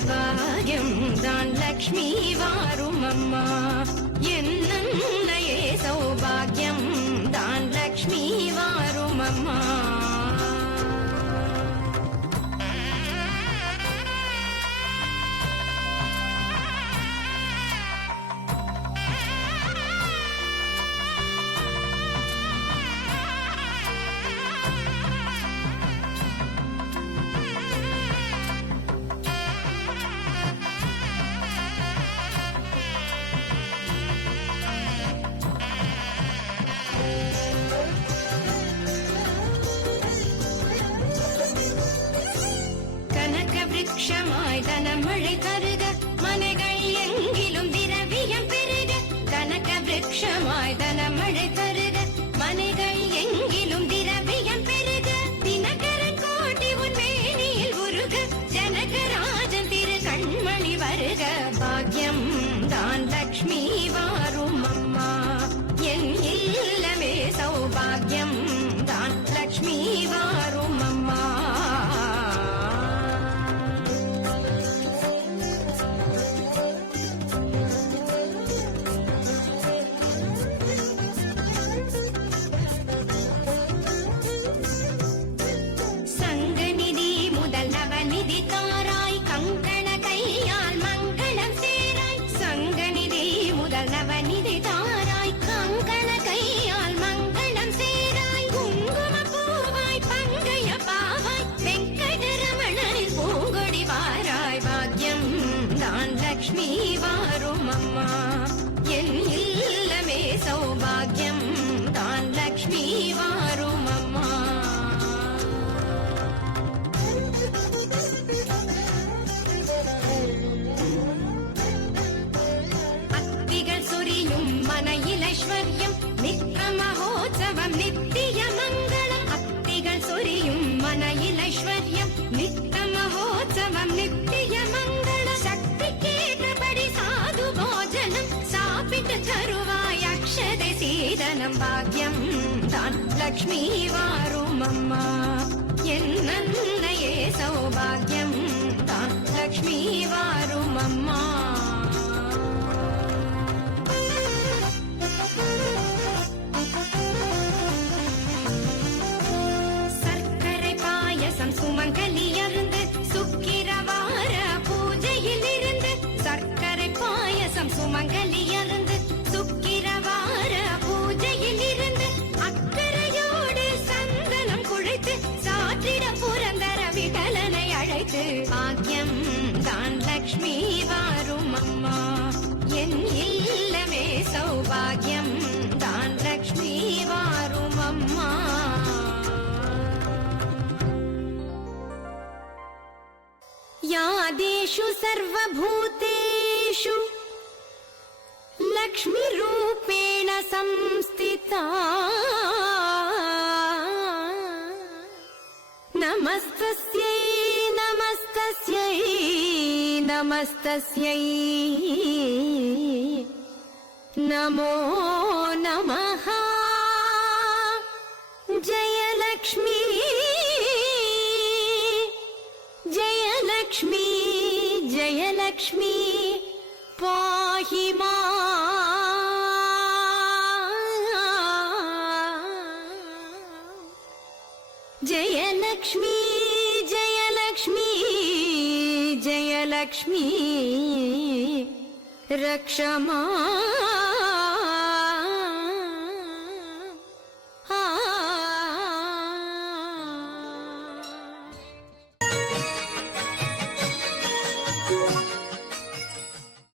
பாக்யம் தான் லக்ஷ்மி வாரும் அம்மா என்னே சௌபாகியம் தான் லக்ஷ்மி வாரும் அம்மா தனமழை தருக மனைகள் எங்கிலும் திரவியம் பெருக கனக விருட்சமாய் தனமழை தருக மனைகள் எங்கிலும் திரவியம் பெருக தினகரன் கோட்டி உன் மேனியில் உருக ஜனகராஜன் திரு கண்மணி வருக பாக்யம் தான் லக்ஷ்மி வாரும் அம்மா என் இல்லமே சௌபாகியம் தான் லக்ஷ்மி வாரும் அம்மா லக்ஷ்மி வாரும் அம்மா என் இல்லமே சௌபாகியம் தான் லக்ஷ்மி வாரும் அம்மா அத்திகள் சொரியும் மனையில் ஐஸ்வர்யம் நித்த மகோத்சவம் நித்திய மங்களம் அத்திகள் சொரியும் மனையில் ஐஸ்வர்யம் நித்த மகோத்சவம் நித்திய மங்களம் சக்திக்கு சாது போஜனம் சாப்பிட்டு தருவாய் அக்ஷதை சீதனம் பாக்யம் தான் லக்ஷ்மி வாரும் அம்மா என்னே சௌபாகியம் தான் லக்ஷ்மி வாரும் அம்மா சர்க்கரை பாயசம் சுமங்கலி அருந்து சுக்கிரவார பூஜையில் இருந்து சர்க்கரை பாயசம் சுமங்கலி அருந்து சுக்கிரவார பூஜையில் இருந்து அக்கறையோடு சந்தனம் குழைத்து சாற்றிட புரந்தர விகலனை அழைத்து பாக்யம் தான் லக்ஷ்மி வாரும் அம்மா என் இல்லமே சௌபாகியம் தான் லக்ஷ்மி வாரும் அம்மா यादेषु सर्वभूतेषु लक्ष्मीरूपेण संस्थिता नमस्तस्यै नमस्तस्यै नमस्तस्यै नमो नमः जय लक्ष्मी जयलक्ष्मी जयलक्ष्मी पाहि माम् जयलक्ष्मी जयलक्ष्मी जयलक्ष्मी रक्ष माम्